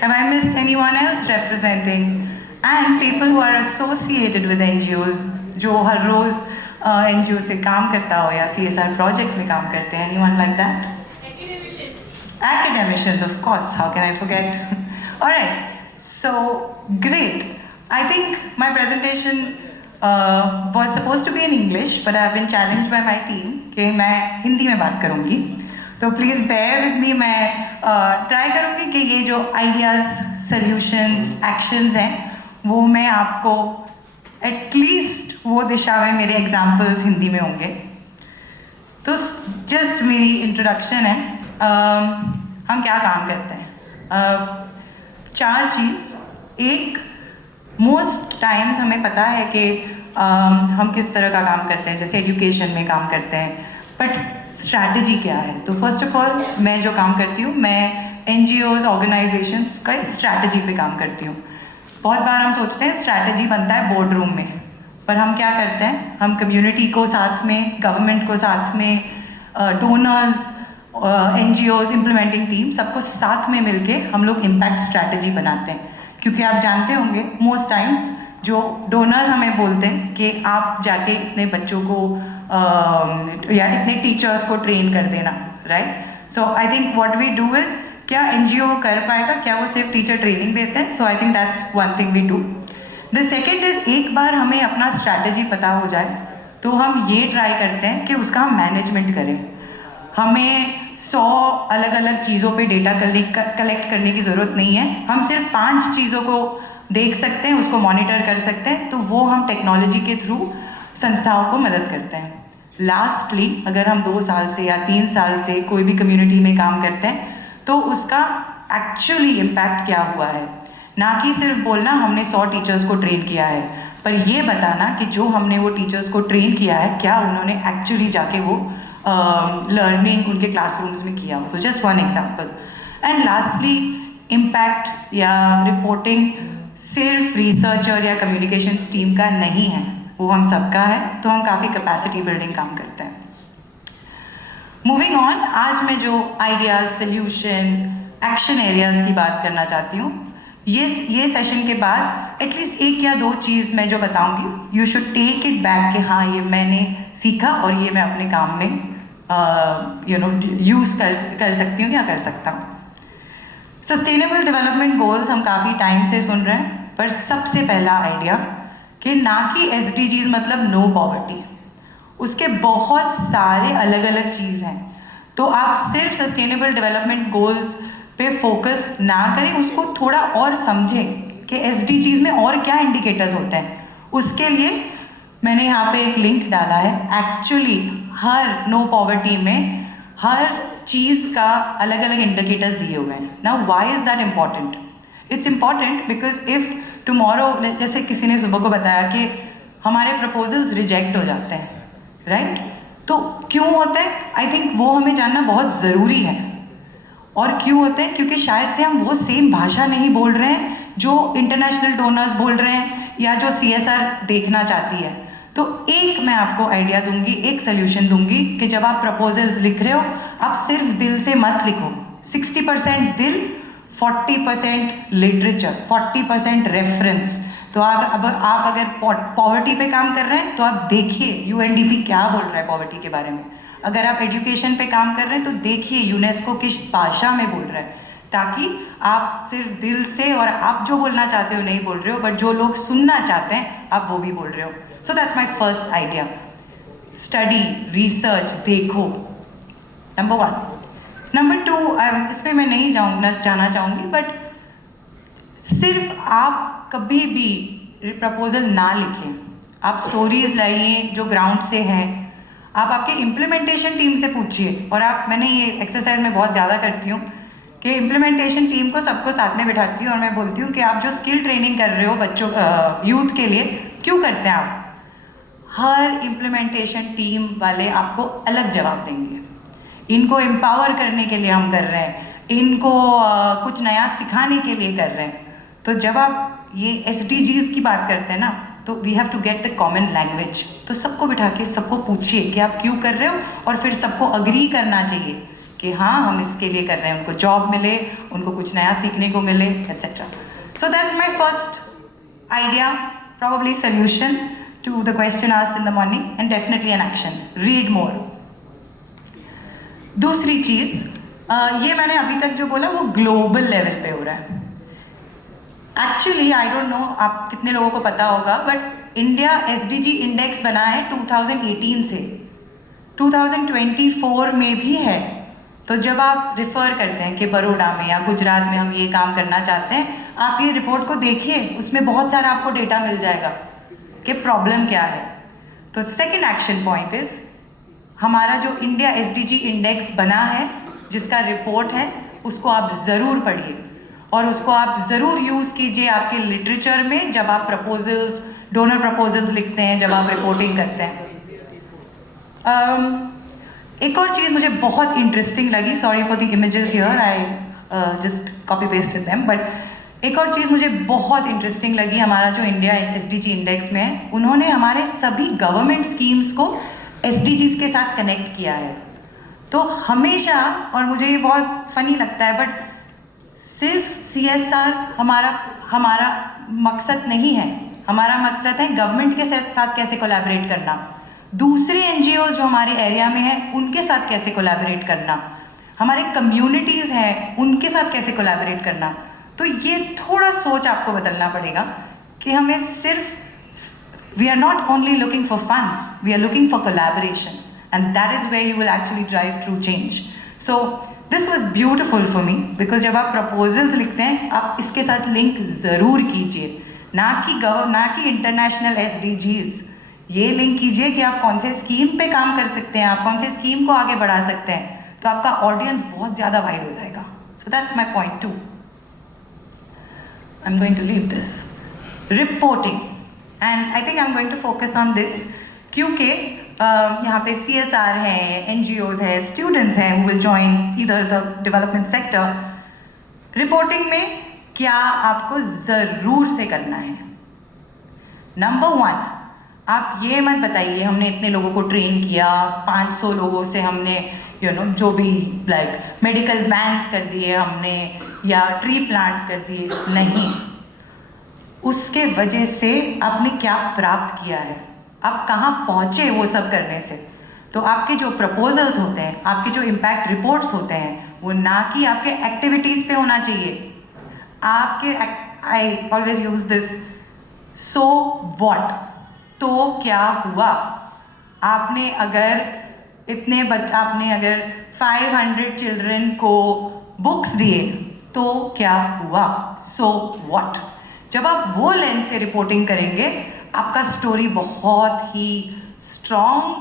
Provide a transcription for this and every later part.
Have I missed anyone else representing? And people who are associated with NGOs, जो हर रोज NGO से काम करता हो या CSR projects में काम करते हैं, anyone like that? Academicians, of course. How can I forget? All right. So great. I think my presentation was supposed to be in English, but I have been challenged by my team कि मैं हिंदी में बात करूँगी. तो please bear with me. मैं try करूँगी कि ये जो ideas, solutions, actions हैं वो मैं आपको एटलीस्ट वो दिशा में मेरे एग्जाम्पल्स हिंदी में होंगे. तो जस्ट मेरी इंट्रोडक्शन है. हम क्या काम करते हैं? 4 चीज़. एक, मोस्ट टाइम्स हमें पता है कि हम किस तरह का काम करते हैं, जैसे एजुकेशन में काम करते हैं, बट स्ट्रैटेजी क्या है? तो फर्स्ट ऑफ ऑल मैं जो काम करती हूँ, मैं NGOs, ऑर्गेनाइजेशंस का स्ट्रैटेजी पे काम करती हूँ. बहुत बार हम सोचते हैं स्ट्रैटेजी बनता है बोर्ड रूम में, पर हम क्या करते हैं? हम कम्युनिटी को साथ में, गवर्नमेंट को साथ में, डोनर्स, NGOs, इम्प्लीमेंटिंग टीम, सबको साथ में मिलके हम लोग इम्पैक्ट स्ट्रैटेजी बनाते हैं. क्योंकि आप जानते होंगे मोस्ट टाइम्स जो डोनर्स हमें बोलते हैं कि आप जाके इतने बच्चों को या इतने टीचर्स को ट्रेन कर देना, right? So I think what we do is, क्या NGO कर पाएगा? क्या वो सिर्फ टीचर ट्रेनिंग देते हैं? So I think that's one thing we do. The second is, एक बार हमें अपना स्ट्रैटेजी पता हो जाए तो हम ये ट्राई करते हैं कि उसका हम मैनेजमेंट करें. हमें 100 अलग अलग चीज़ों पे डेटा कलेक्ट करने की ज़रूरत नहीं है. हम सिर्फ 5 चीज़ों को देख सकते हैं, उसको मॉनिटर कर सकते हैं, तो वो हम टेक्नोलॉजी के थ्रू संस्थाओं को मदद करते हैं. लास्टली, अगर हम 2 साल से या 3 साल से कोई भी कम्युनिटी में काम करते हैं तो उसका एक्चुअली इम्पैक्ट क्या हुआ है, ना कि सिर्फ बोलना हमने 100 टीचर्स को ट्रेन किया है, पर ये बताना कि जो हमने वो टीचर्स को ट्रेन किया है, क्या उन्होंने एक्चुअली जाके वो लर्निंग उनके क्लासरूम्स में किया हो. तो just one example. And lastly, impact या रिपोर्टिंग सिर्फ रिसर्चर या कम्युनिकेशंस टीम का नहीं है, वो हम सबका है. तो हम काफ़ी कैपेसिटी बिल्डिंग काम करते हैं. मूविंग ऑन, आज मैं जो आइडियाज़, सोल्यूशन, एक्शन एरियाज़ की बात करना चाहती हूँ, ये सेशन के बाद एटलीस्ट 1 या 2 चीज़ मैं जो बताऊँगी, you should take it back कि हाँ, ये मैंने सीखा और ये मैं अपने काम में यूज़ कर सकती हूँ या कर सकता हूँ. सस्टेनेबल डेवलपमेंट गोल्स हम काफ़ी टाइम से सुन रहे हैं, पर सबसे पहला आइडिया कि ना कि SDGs मतलब नो पॉवर्टी, उसके बहुत सारे अलग अलग चीज़ हैं. तो आप सिर्फ सस्टेनेबल डेवलपमेंट गोल्स पे फोकस ना करें, उसको थोड़ा और समझें कि SDGs में और क्या इंडिकेटर्स होते हैं. उसके लिए मैंने यहाँ पे एक लिंक डाला है. एक्चुअली हर नो पॉवर्टी में हर चीज़ का अलग अलग इंडिकेटर्स दिए हुए हैं. Now why is that important? It's important because if tomorrow, जैसे किसी ने सुबह को बताया कि हमारे प्रपोजल्स रिजेक्ट हो जाते हैं, राइट? तो क्यों होते हैं? आई थिंक वो हमें जानना बहुत ज़रूरी है. और क्यों होते हैं? क्योंकि शायद से हम वो सेम भाषा नहीं बोल रहे हैं जो इंटरनेशनल डोनर्स बोल रहे हैं या जो CSR देखना चाहती है. तो एक मैं आपको आइडिया दूंगी, एक सोल्यूशन दूंगी कि जब आप प्रपोजल्स लिख रहे हो, आप सिर्फ दिल से मत लिखो. 60% दिल, 40% लिटरेचर, 40% रेफरेंस. तो अब आप अगर पॉवर्टी पे काम कर रहे हैं तो आप देखिए UNDP क्या बोल रहा है पॉवर्टी के बारे में. अगर आप एजुकेशन पे काम कर रहे हैं तो देखिए यूनेस्को किस भाषा में बोल रहा है, ताकि आप सिर्फ दिल से और आप जो बोलना चाहते हो नहीं बोल रहे हो, बट जो लोग सुनना चाहते हैं आप वो भी बोल रहे हो. सो that's my first idea. Study, research, देखो, नंबर 1. नंबर 2, इसमें मैं नहीं जाना चाहूँगी, बट सिर्फ आप कभी भी प्रपोजल ना लिखें. आप स्टोरीज लाइए जो ग्राउंड से हैं. आप आपके इम्प्लीमेंटेशन टीम से पूछिए. और मैंने ये एक्सरसाइज में बहुत ज़्यादा करती हूँ कि इम्प्लीमेंटेशन टीम को सबको साथ में बिठाती हूँ और मैं बोलती हूँ कि आप जो स्किल ट्रेनिंग कर रहे हो बच्चों, यूथ के लिए, क्यों करते हैं आप? हर इम्प्लीमेंटेशन टीम वाले आपको अलग जवाब देंगे. इनको एम्पावर करने के लिए हम कर रहे हैं, इनको कुछ नया सिखाने के लिए कर रहे हैं. तो जब आप ये SDGs की बात करते हैं ना, तो we have to get the common language. तो सबको बिठा के सबको पूछिए कि आप क्यों कर रहे हो, और फिर सबको अग्री करना चाहिए कि हाँ हम इसके लिए कर रहे हैं, उनको जॉब मिले, उनको कुछ नया सीखने को मिले, etcetera. So that's my first idea, probably solution to the question asked in the morning, and definitely an action. Read more. दूसरी चीज़, ये मैंने अभी तक जो बोला वो ग्लोबल लेवल पे हो रहा है. एक्चुअली आई डोंट नो आप कितने लोगों को पता होगा, बट इंडिया SDG इंडेक्स बना है 2018 से, 2024 में भी है. तो जब आप रिफ़र करते हैं कि बड़ौदा में या गुजरात में हम ये काम करना चाहते हैं, आप ये रिपोर्ट को देखिए, उसमें बहुत सारा आपको डेटा मिल जाएगा कि प्रॉब्लम क्या है. तो सेकंड एक्शन पॉइंट इज़, हमारा जो इंडिया SDG इंडेक्स बना है, जिसका रिपोर्ट है, उसको आप ज़रूर पढ़िए और उसको आप ज़रूर यूज़ कीजिए आपके लिटरेचर में, जब आप प्रपोजल्स, डोनर प्रपोजल्स लिखते हैं, जब आप रिपोर्टिंग करते हैं. एक और चीज़ मुझे बहुत इंटरेस्टिंग लगी, sorry for the images here, I just copy pasted them, but एक और चीज़ मुझे बहुत इंटरेस्टिंग लगी, हमारा जो इंडिया SDG इंडेक्स में है, उन्होंने हमारे सभी गवर्नमेंट स्कीम्स को SDGs के साथ कनेक्ट किया है. तो हमेशा, और मुझे ये बहुत फ़नी लगता है, बट सिर्फ CSR हमारा मकसद नहीं है. हमारा मकसद है गवर्नमेंट के साथ कैसे कोलैबोरेट करना, दूसरे NGOs जो हमारे एरिया में हैं उनके साथ कैसे कोलैबोरेट करना, हमारे कम्युनिटीज़ हैं उनके साथ कैसे कोलैबोरेट करना. तो ये थोड़ा सोच आपको बदलना पड़ेगा कि हमें सिर्फ, we are not only looking for funds, we are looking for collaboration, and that is where you will actually drive true change. So this was beautiful for me, because जब आप proposals लिखते हैं, आप इसके साथ लिंक ज़रूर कीजिए, ना कि इंटरनेशनल SDGs. ये लिंक कीजिए कि आप कौन से स्कीम पे काम कर सकते हैं, आप कौन से स्कीम को आगे बढ़ा सकते हैं, तो आपका ऑडियंस बहुत ज़्यादा वाइड हो जाएगा. So that's my point 2. I am going to leave this reporting, and I think I am going to focus on this, क्योंकि यहाँ पे CSR है, NGOs है, स्टूडेंट्स हैं who will join either the development sector. Reporting में क्या आपको ज़रूर से करना है? नंबर 1, आप ये मत बताइए हमने इतने लोगों को ट्रेन किया, 500 लोगों से हमने जो भी लाइक मेडिकल वैन्स कर दिए हमने, या ट्री प्लांट्स कर दिए. नहीं, उसके वजह से आपने क्या प्राप्त किया है, आप कहाँ पहुँचे वो सब करने से. तो आपके जो प्रपोजल्स होते हैं, आपके जो इम्पैक्ट रिपोर्ट्स होते हैं, वो ना कि आपके एक्टिविटीज़ पे होना चाहिए. आपके, I always use this, so what, तो क्या हुआ. आपने अगर आपने अगर 500 चिल्ड्रन को बुक्स दिए, तो क्या हुआ, सो व्हाट. जब आप वो लेंस से रिपोर्टिंग करेंगे, आपका स्टोरी बहुत ही strong,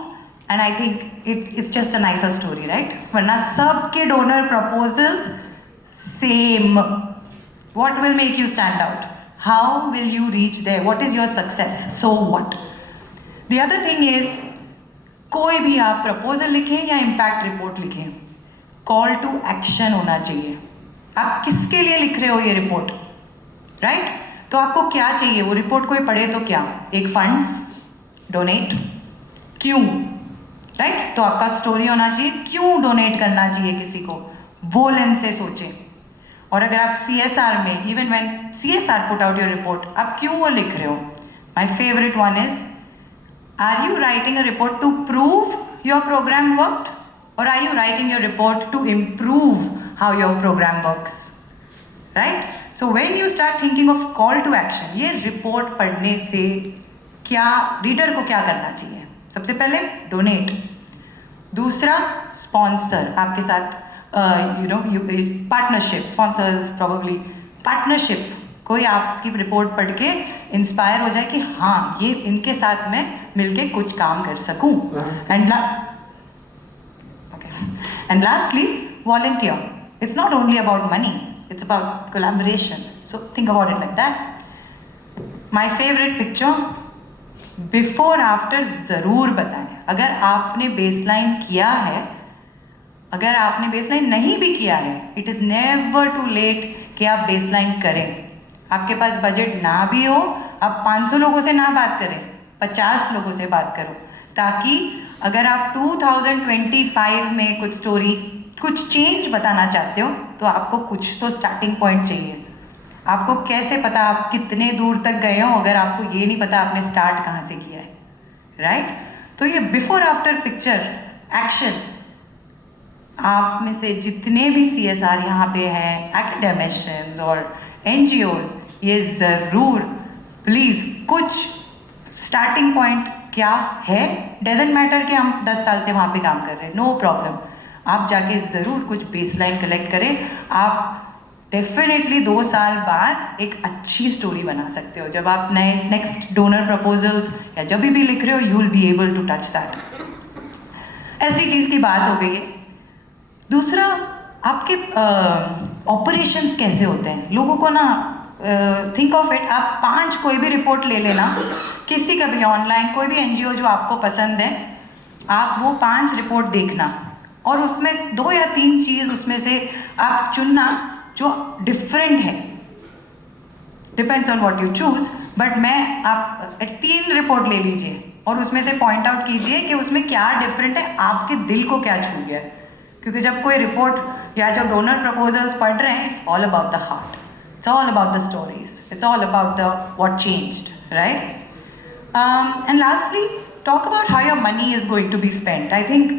and I think it's just a nicer story, right. वरना सबके donor proposals same. What will make you stand out, how will you reach there, what is your success, so what. The other thing is, कोई भी आप proposal लिखें या impact report लिखें, call to action होना चाहिए. आप किसके लिए लिख रहे हो ये रिपोर्ट, राइट. तो आपको क्या चाहिए, वो रिपोर्ट कोई पढ़े तो क्या, एक फंड्स, डोनेट, क्यों, राइट. तो आपका स्टोरी होना चाहिए, क्यों डोनेट करना चाहिए किसी को, वो लेंस से सोचें. और अगर आप CSR में, even when CSR put out your report, आप क्यों वो लिख रहे हो. My favourite one is, are you writing a report to prove your programme worked, और are you writing your report to improve how your programme works, right. So when you start thinking of call to action, ये report पढ़ने से क्या, reader को क्या करना चाहिए. सबसे पहले डोनेट, दूसरा स्पॉन्सर, आपके साथ पार्टनरशिप, स्पॉन्सर्स प्रोबेबली पार्टनरशिप, कोई आपकी रिपोर्ट पढ़ के इंस्पायर हो जाए कि हाँ ये इनके साथ मैं मिलके कुछ काम कर सकूं. And lastly volunteer. It's not only about money, it's about collaboration, so think about it like that. My favorite picture, before after ज़रूर बताएं. अगर आपने बेसलाइन किया है, अगर आपने बेसलाइन नहीं भी किया है, it is never too late कि आप बेसलाइन करें. आपके पास बजट ना भी हो, आप 500 लोगों से ना बात करें, 50 लोगों से बात करो, ताकि अगर आप 2025 में कुछ स्टोरी कुछ चेंज बताना चाहते हो तो आपको कुछ तो स्टार्टिंग पॉइंट चाहिए। आपको कैसे पता आप कितने दूर तक गए हो अगर आपको ये नहीं पता आपने स्टार्ट कहाँ से किया है, राइट? तो ये बिफोर आफ्टर पिक्चर एक्शन, आप में से जितने भी CSR यहाँ पे हैं, एकेडमिशियंस और NGOs, ये ज़रूर प्लीज़ कुछ स्टार्टिंग पॉइंट क्या है, डजेंट मैटर कि हम 10 साल से वहाँ पे काम कर रहे हैं, नो प्रॉब्लम, आप जाके ज़रूर कुछ बेसलाइन कलेक्ट करें। आप डेफिनेटली 2 साल बाद एक अच्छी स्टोरी बना सकते हो। जब आप नए नेक्स्ट डोनर प्रपोजल्स या जब भी लिख रहे हो, you will be able to touch that. SDGs की बात हो गई है। दूसरा, आपके ऑपरेशंस कैसे होते हैं? लोगों को ना थिंक ऑफ इट, आप 5 कोई भी रिपोर्ट ले लेना, किसी का भी ऑनलाइन, कोई भी NGO जो आपको पसंद है, आप वो 5 रिपोर्ट देखना और उसमें 2 या 3 चीज़ उसमें से आप चुनना जो डिफरेंट है। Depends on what you choose, but मैं आप 3 रिपोर्ट ले लीजिए और उसमें से पॉइंट आउट कीजिए कि उसमें क्या डिफरेंट है, आपके दिल को क्या छू गया है। क्योंकि जब कोई रिपोर्ट या जब डोनर प्रपोजल्स पढ़ रहे हैं, it's all about the heart, it's all about the stories, it's all about the what changed, right? And lastly, talk about how your money is going to be spent. I think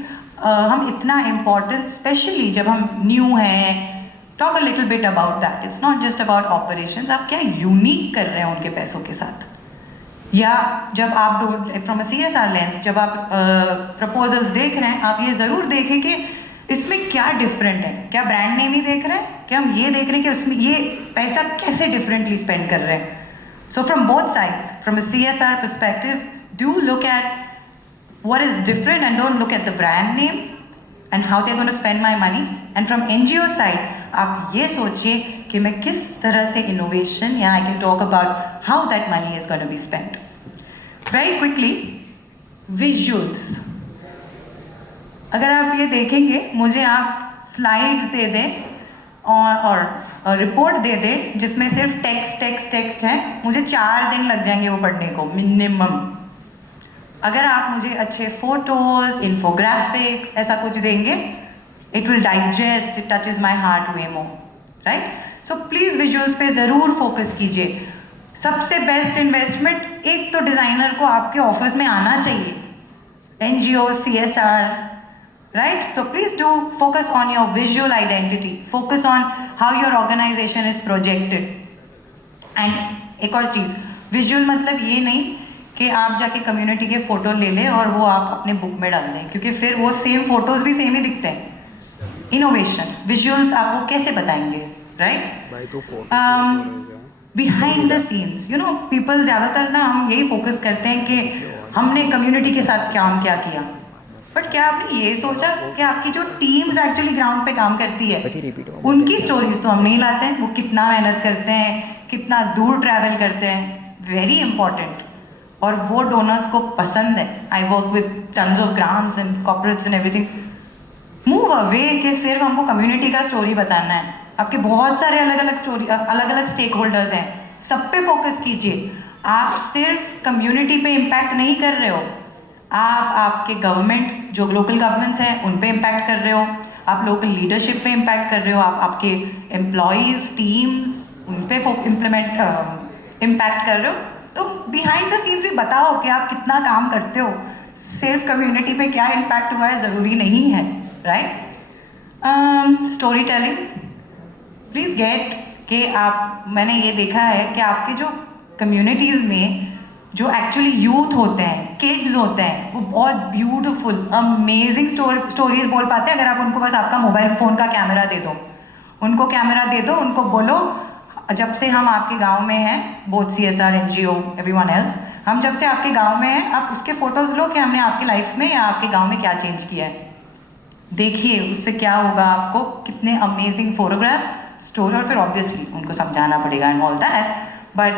हम इतना important, specially जब हम new हैं, talk a little bit about that. It's not just about operations, आप क्या unique कर रहे हैं उनके पैसों के साथ। या जब आप फ्रॉम अ CSR लेंस जब आप प्रपोजल्स देख रहे हैं, आप ये ज़रूर देखें कि इसमें क्या डिफरेंट है। क्या ब्रांड नेम ही देख रहे हैं, क्या हम ये देख रहे हैं कि उसमें ये पैसा कैसे डिफरेंटली स्पेंड कर रहे हैं। So from both sides, from a CSR perspective, do look at what is different and don't look at the brand name and how they're going to spend my money. And from NGO side, आप ये सोचिए कि मैं किस तरह से innovation, या I can talk about how that money is going to be spent. Very quickly, visuals. अगर आप ये देखेंगे, मुझे आप स्लाइड्स दे दें और रिपोर्ट दे दें जिसमें सिर्फ टेक्स्ट है, मुझे 4 दिन लग जाएंगे वो पढ़ने को मिनिमम। अगर आप मुझे अच्छे फोटोज, इन्फोग्राफिक्स ऐसा कुछ देंगे, it will digest, it touches my heart way more, right? So please visuals पे ज़रूर फोकस कीजिए। सबसे बेस्ट इन्वेस्टमेंट, एक तो डिज़ाइनर को आपके ऑफिस में आना चाहिए, NGO, CSR, right? So please do focus on your visual identity, focus on how your organization is projected. And एक और चीज़, visual मतलब ये नहीं कि आप जाके कम्युनिटी के फ़ोटो ले लें और वो आप अपने बुक में डाल दें, क्योंकि फिर वो सेम फोटोज़ भी सेम ही दिखते हैं। इनोवेशन, विजुअल्स आपको कैसे बताएंगे, right? Behind the scenes, you know, people ज़्यादातर ना हम यही फोकस करते हैं कि हमने कम्युनिटी के साथ काम क्या किया, बट क्या आपने ये सोचा कि आपकी जो टीम्स एक्चुअली ग्राउंड पे काम करती है, उनकी स्टोरीज तो हम नहीं लाते हैं। वो कितना मेहनत करते हैं, कितना दूर ट्रैवल करते हैं, वेरी इंपॉर्टेंट। और वो डोनर्स को पसंद है। I work with tons of grants and corporates and everything. Move away कि सिर्फ हमको कम्युनिटी का स्टोरी बताना है। आपके बहुत सारे अलग अलग स्टेक होल्डर्स हैं, सब पे फोकस कीजिए। आप सिर्फ कम्युनिटी पे इम्पैक्ट नहीं कर रहे हो, आप आपके गवर्नमेंट, जो लोकल गवर्नमेंट्स हैं, उन पे इम्पैक्ट कर रहे हो, आप लोकल लीडरशिप पे इम्पैक्ट कर रहे हो, आप आपके एम्प्लॉयज़, टीम्स, उन पे इम्पैक्ट कर रहे हो। तो बिहाइंड द सीन्स भी बताओ कि आप कितना काम करते हो, सिर्फ कम्युनिटी पे क्या इम्पैक्ट हुआ है ज़रूरी नहीं है, right? Story telling, please get कि आप, मैंने ये देखा है कि आपके जो कम्युनिटीज़ में जो एक्चुअली यूथ होते हैं, किड्स होते हैं, वो बहुत ब्यूटीफुल अमेजिंग स्टोरीज बोल पाते हैं अगर आप उनको बस आपका मोबाइल फ़ोन का कैमरा दे दो। उनको कैमरा दे दो, उनको बोलो, जब से हम आपके गांव में हैं, both CSR, NGO, everyone else, हम जब से आपके गांव में हैं, आप उसके फ़ोटोज़ लो कि हमने आपकी लाइफ में या आपके गांव में क्या चेंज किया है। देखिए उससे क्या होगा, आपको कितने अमेजिंग फोटोग्राफ्स, स्टोरी, और फिर ऑब्वियसली उनको समझाना पड़ेगा and all that, but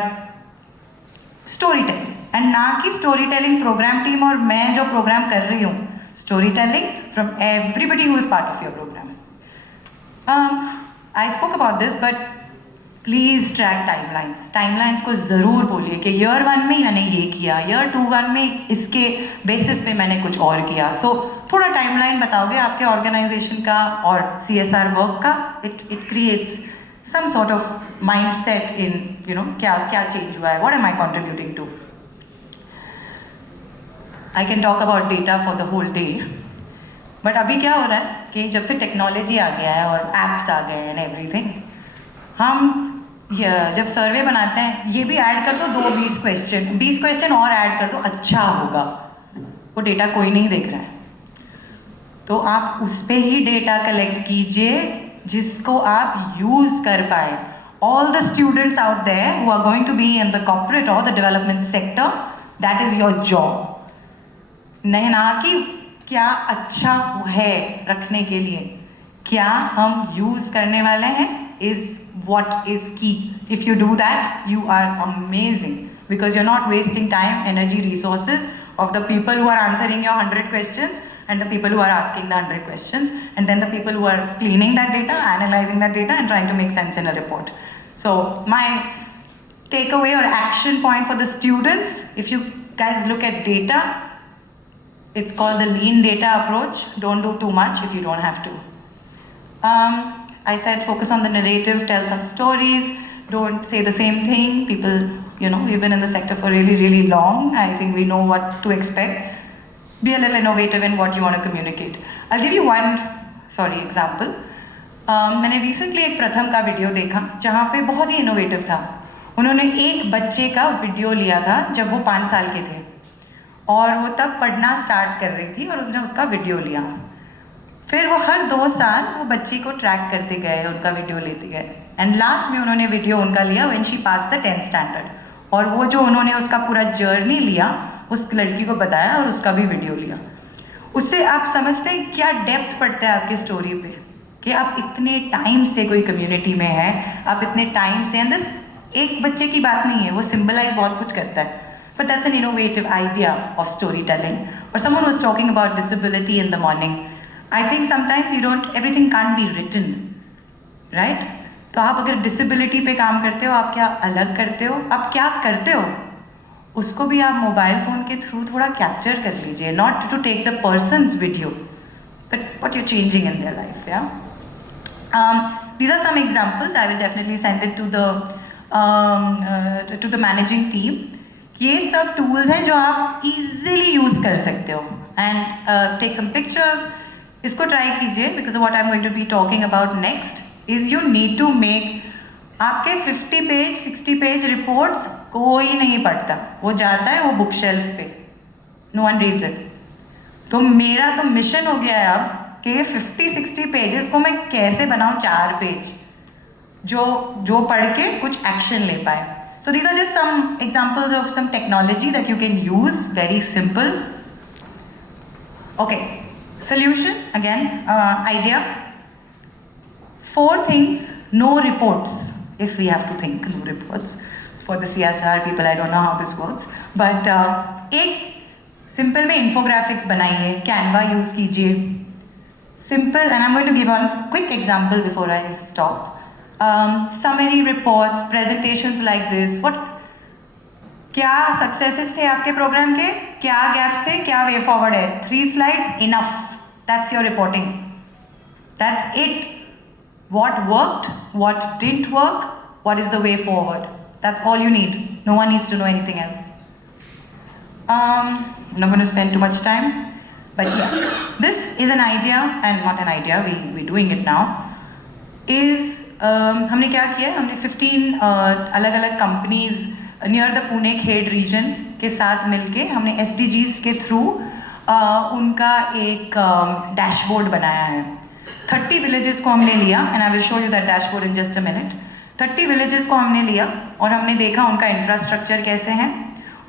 story telling, and ना कि स्टोरी टेलिंग प्रोग्राम टीम और मैं जो प्रोग्राम कर रही हूँ, story telling from everybody who is part of your program. I spoke about this, but please track timelines को ज़रूर बोलिए कि ईयर 1 में मैंने ये किया, ईयर 2 में इसके बेसिस पे मैंने कुछ और किया. सो थोड़ा टाइमलाइन बताओगे आपके ऑर्गेनाइजेशन का और CSR वर्क का. It creates some sort of mind set in क्या चेंज हुआ है, what am I contributing to. I can talk about data for the whole day, but अभी क्या हो रहा है कि जब से टेक्नोलॉजी आ गया है और एप्स आ गए हैं एंड एवरीथिंग, हम जब सर्वे बनाते हैं ये भी ऐड कर दो 20 क्वेश्चन और ऐड कर दो, अच्छा होगा. वो डेटा कोई नहीं देख रहा है, तो आप उस पर ही डेटा कलेक्ट कीजिए जिसको आप यूज़ कर पाए. All the students out there who are going to be in the corporate और the development sector, that is your job. नहीं ना कि क्या अच्छा है रखने के लिए, क्या हम यूज़ करने वाले हैं is what is key. If you do that, you are amazing because you're not wasting time, energy, resources of the people who are answering your 100 questions and the people who are asking the 100 questions and then the people who are cleaning that data, analyzing that data and trying to make sense in a report. So my takeaway or action point for the students, if you guys look at data, it's called the lean data approach. Don't do too much if you don't have to. I said focus on the narrative, tell some stories, don't say the same thing. People, we've been in the sector for really, really long. I think we know what to expect. Be a little innovative in what you want to communicate. I'll give you one example. मैंने recently एक प्रथम का video देखा जहाँ पे बहुत ही innovative था. उन्होंने एक बच्चे का वीडियो लिया था जब वो 5 साल के थे और वो तब पढ़ना स्टार्ट कर रही थी और उसने उसका वीडियो लिया. फिर वो हर 2 साल वो बच्ची को ट्रैक करते गए, उनका वीडियो लेते गए एंड लास्ट में उन्होंने वीडियो उनका लिया when she pass the 10th standard. और वो जो उन्होंने उसका पूरा जर्नी लिया उस लड़की को बताया और उसका भी वीडियो लिया. उससे आप समझते हैं क्या डेप्थ पड़ता है आपके स्टोरी पे कि आप इतने टाइम से कोई कम्युनिटी में हैं, आप इतने टाइम से, एंड दिस एक बच्चे की बात नहीं है, वो सिम्बलाइज बहुत कुछ करता है. But that's an innovative idea of story telling. और someone was talking about disability in the morning. I think sometimes everything can't be written, right? तो आप अगर डिसेबिलिटी पे काम करते हो, आप क्या अलग करते हो, आप क्या करते हो, उसको भी आप मोबाइल फ़ोन के थ्रू थोड़ा कैप्चर कर लीजिए. Not to take the person's video, but what you're changing in their life, yeah? These are some examples. I will definitely send it to the managing team. ये सब tools हैं जो आप easily use कर सकते हो. And take some pictures. इसको try कीजिए because what I'm going to be talking about next is you need to make आपके 50 पेज 60 पेज रिपोर्ट्स कोई नहीं पढ़ता, वो जाता है वो बुक शेल्फ पे, no one reads it. तो मेरा तो मिशन हो गया है अब कि 50-60 पेजेस को मैं कैसे बनाऊँ 4 पेज जो पढ़ के कुछ एक्शन ले पाए. So these are just some examples of some technology that you can use, very simple. Okay. Solution, again, idea. 4 things, no reports, if we have to think, no reports. For the CSR people, I don't know how this works. But एक simple में infographics बनाइए, Canva use कीजिए. Simple, and I'm going to give one quick example before I stop. Summary reports, presentations like this. क्या successes थे आपके programme के, क्या gaps थे, क्या वे फॉरवर्ड है. 3 slides enough. That's your reporting. That's it. What worked, what didn't work, what is the way forward. That's all you need. No one needs to know anything else. I'm not going to spend too much time, but yes, this is an idea, and not an idea, we're doing it now. हमने क्या किया है, हमने 15 अलग अलग companies near the Pune Khed region के साथ मिलके हमने SDGs के थ्रू उनका एक डैशबोर्ड बनाया है. 30 विलेजेस को हमने लिया and I will show you that dashboard in just a minute. 30 villages को हमने लिया और हमने देखा उनका इंफ्रास्ट्रक्चर कैसे हैं,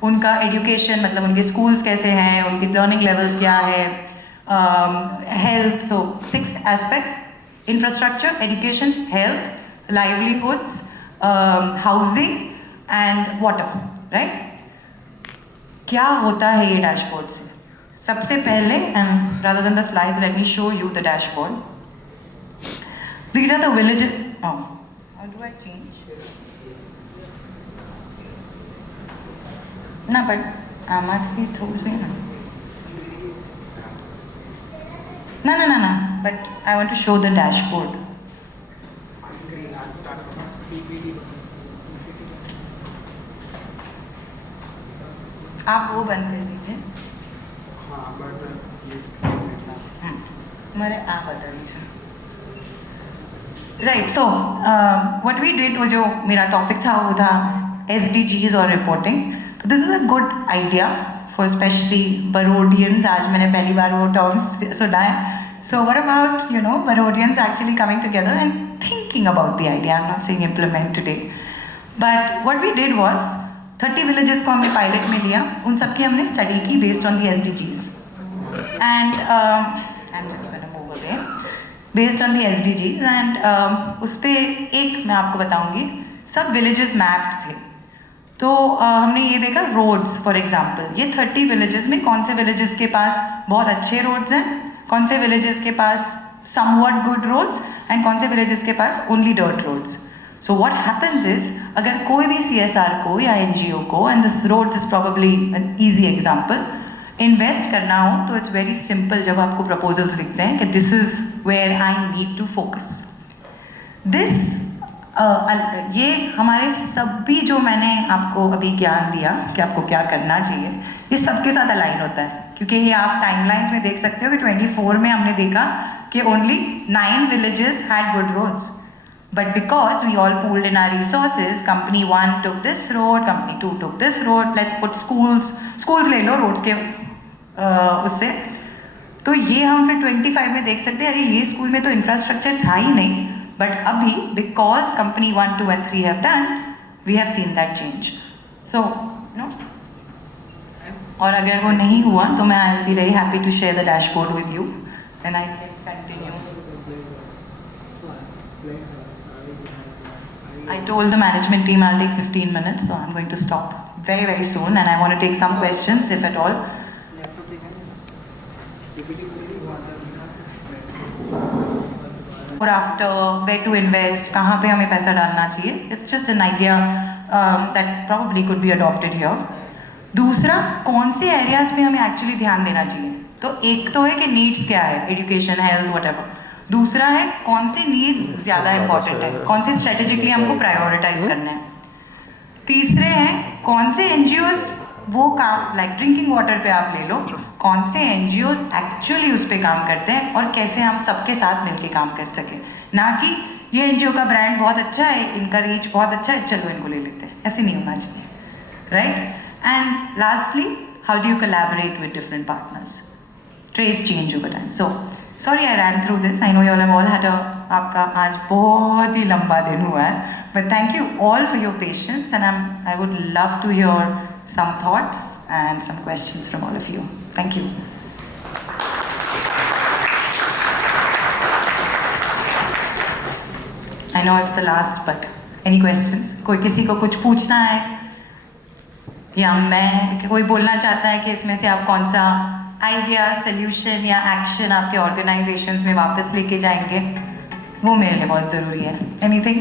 उनका एजुकेशन मतलब उनके स्कूल्स कैसे हैं, उनकी लर्निंग लेवल्स क्या है, health. So 6 aspects: infrastructure, education, health, livelihoods, housing and water, right. क्या होता है ये डैशबोर्ड से? सबसे पहले, and rather than the slides, let me show you the dashboard. These are the villages. Oh, how do I change? ना but आमादगी through से ना ना but I want to show the dashboard. आप वो बंद कर दीजिए. हमारे आप बता दीजिए. Right, so what we did, वो जो मेरा टॉपिक था वो था SDGs और रिपोर्टिंग. तो this is a good idea for specially Barodians. आज मैंने पहली बार वो टर्म्स सुना है. So what about, Barodians actually coming together and thinking about the idea? I'm not saying implement today. But what we did was 30 villages को हमने pilot में लिया. उन सबकी हमने स्टडी की based on the SDGs. And I'm just going to move away. Based on the SDGs and उस पर एक मैं आपको बताऊंगी, सब villages mapped थे. तो हमने ये देखा रोड्स फॉर एग्जांपल, ये 30 विलेजेस में कौन से विलेजेस के पास बहुत अच्छे रोड्स हैं, कौन से विलेजेस के पास समवट गुड रोड्स एंड कौन से विलेजेस के पास only dirt roads. So what happens is, अगर कोई भी CSR को या NGO को, and this road is probably an easy example, invest करना हो तो इट्स वेरी सिंपल. जब आपको प्रपोजल्स लिखते हैं कि this is where I need to focus, this ये हमारे सभी जो मैंने आपको अभी ज्ञान दिया कि आपको क्या करना चाहिए, ये सबके साथ अलाइन होता है. क्योंकि ये आप टाइमलाइंस में देख सकते हो कि 24 में हमने देखा कि only 9 villages had good roads. But because we all pooled in our resources, company 1 took this road, company 2 took this road, let's put schools ले लो roads के उससे. तो ये हम फिर 25 में देख सकते हैं, अरे ये स्कूल में तो इंफ्रास्ट्रक्चर था ही नहीं. बट अभी because company 1, 2 and 3 have done, we have seen that change. So, और अगर वो नहीं हुआ तो मैं I will be very happy to share the dashboard with you and I can continue. I told the management team I'll take 15 minutes, so I'm going to stop very, very soon, and I want to take some questions, if at all. Or after, where to invest, कहाँ पे हमें पैसा डालना चाहिए. It's just an idea that probably could be adopted here. दूसरा, कौन से areas में हमें एक्चुअली ध्यान देना चाहिए. तो एक तो है कि नीड्स क्या है, एजुकेशन, हेल्थ, व्हाटएवर. दूसरा है कौन से नीड्स ज़्यादा इंपॉर्टेंट है, कौन से स्ट्रेटेजिकली हमको प्रायोरिटाइज करना है. तीसरे हैं कौन से NGOs वो काम, लाइक ड्रिंकिंग वाटर पे आप ले लो, कौन से NGOs एक्चुअली उस पर काम करते हैं और कैसे हम सबके साथ मिलके काम कर सकें. ना कि ये NGO का ब्रांड बहुत अच्छा है, इनका रीच बहुत अच्छा है, चलो इनको ले लेते हैं. ऐसे नहीं होना चाहिए, right. And lastly, how do you collaborate with different partners. Trace change over time. So sorry I ran through this, I know you all have all had आपका आज बहुत ही लंबा दिन हुआ है, but thank you all for your patience and I would love to hear some thoughts and some questions from all of you. Thank you. I know it's the last, but any questions? कोई किसी को कुछ पूछना है या मैं कोई बोलना चाहता है कि इसमें से आप कौन सा आइडिया, सोल्यूशन या एक्शन आपके ऑर्गेनाइजेशंस में वापस लेके जाएंगे, वो मेरे लिए बहुत ज़रूरी है. Anything?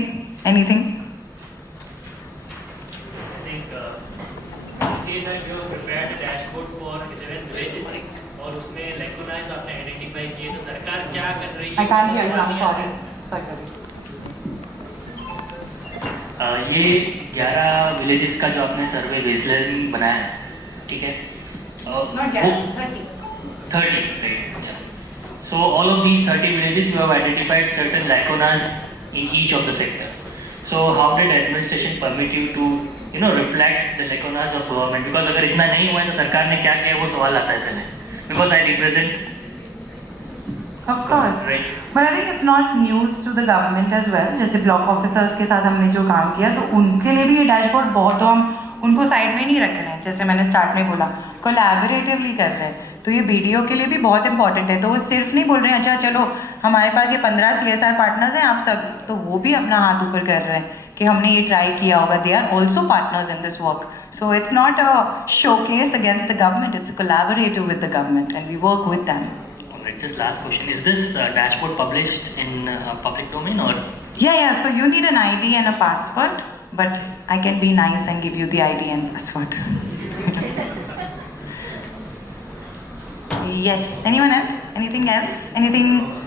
और उसमें लेकोनाइज आपने आइडेंटिफाई किए, तो सरकार क्या कर रही है? I can't hear you. I'm sorry. ये 11 विलेजेस का जो आपने सर्वे बेसलाइन बनाया है, ठीक है? Not 11, 30. So all of these 30 villages you have identified certain lacunas in each of the sector. So how did administration permit you to reflect the lacunas of government? Because अगर इतना नहीं हुआ है तो सरकार ने क्या किया, वो सवाल आता है पहले. Because I represent. Of course. Right. But I think it's not news to the government as well. जैसे ब्लॉक ऑफिसर्स के साथ हमने जो काम किया, तो उनके लिए भी ये डैशबोर्ड बहुत, तो हम उनको साइड में नहीं रख रहे हैं. जैसे मैंने स्टार्ट में बोला, कोलैबोरेटिवली कर रहे हैं. तो ये BDO के लिए भी बहुत इंपॉर्टेंट है. तो वो सिर्फ नहीं बोल रहे हैं अच्छा चलो हमारे पास ये 15 CSR पार्टनर्स हैं आप सब, तो वो भी अपना हाथ ऊपर कर रहे हैं कि हमने ये ट्राई किया होगा. They are also partners in this work. So it's not a showcase against the government, it's a collaborative with the government and we work with them. Alright, just last question. Is this dashboard published in public domain or? Yeah, so you need an ID and a password, but I can be nice and give you the ID and password. Yes, anyone else? Anything else? Anything?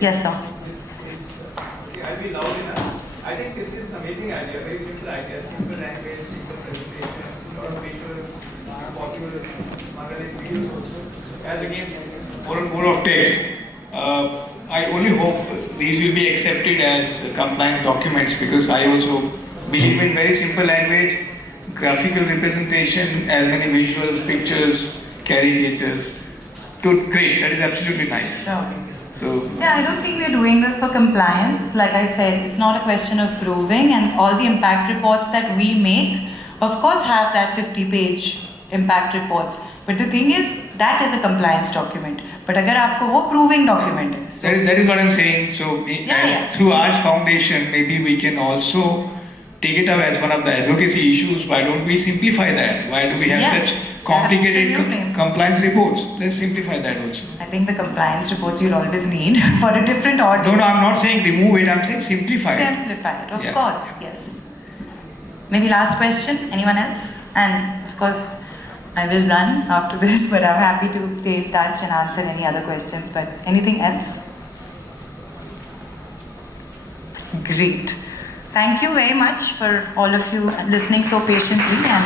Yes, sir. I'll be loud enough. I think this is amazing idea, very simple idea, simple language, simple presentation, lot of visuals, possible magnetic videos also, as against more of text. I only hope these will be accepted as compliance documents, because I also believe in very simple language, graphical representation, as many visuals, pictures, caricatures. Great, that is absolutely nice. Sure. So, Yeah, I don't think we're doing this for compliance. Like I said, it's not a question of proving, and all the impact reports that we make, of course, have that 50-page impact reports. But the thing is, that is a compliance document. But अगर आपको वो proving document है, so that is what I'm saying. So, yeah. through Arch Foundation, maybe we can also take it up as one of the advocacy issues. Why don't we simplify that? Why do we have Yes, such complicated absolutely. compliance reports? Let's simplify that also. I think the compliance reports you'll always need for a different audience. No, I'm not saying remove it, I'm saying simplify it. Simplify it, of Yeah. course, yes. Maybe last question, anyone else? And of course, I will run after this, but I'm happy to stay in touch and answer any other questions. But anything else? Great. Thank you very much for all of you listening so patiently, and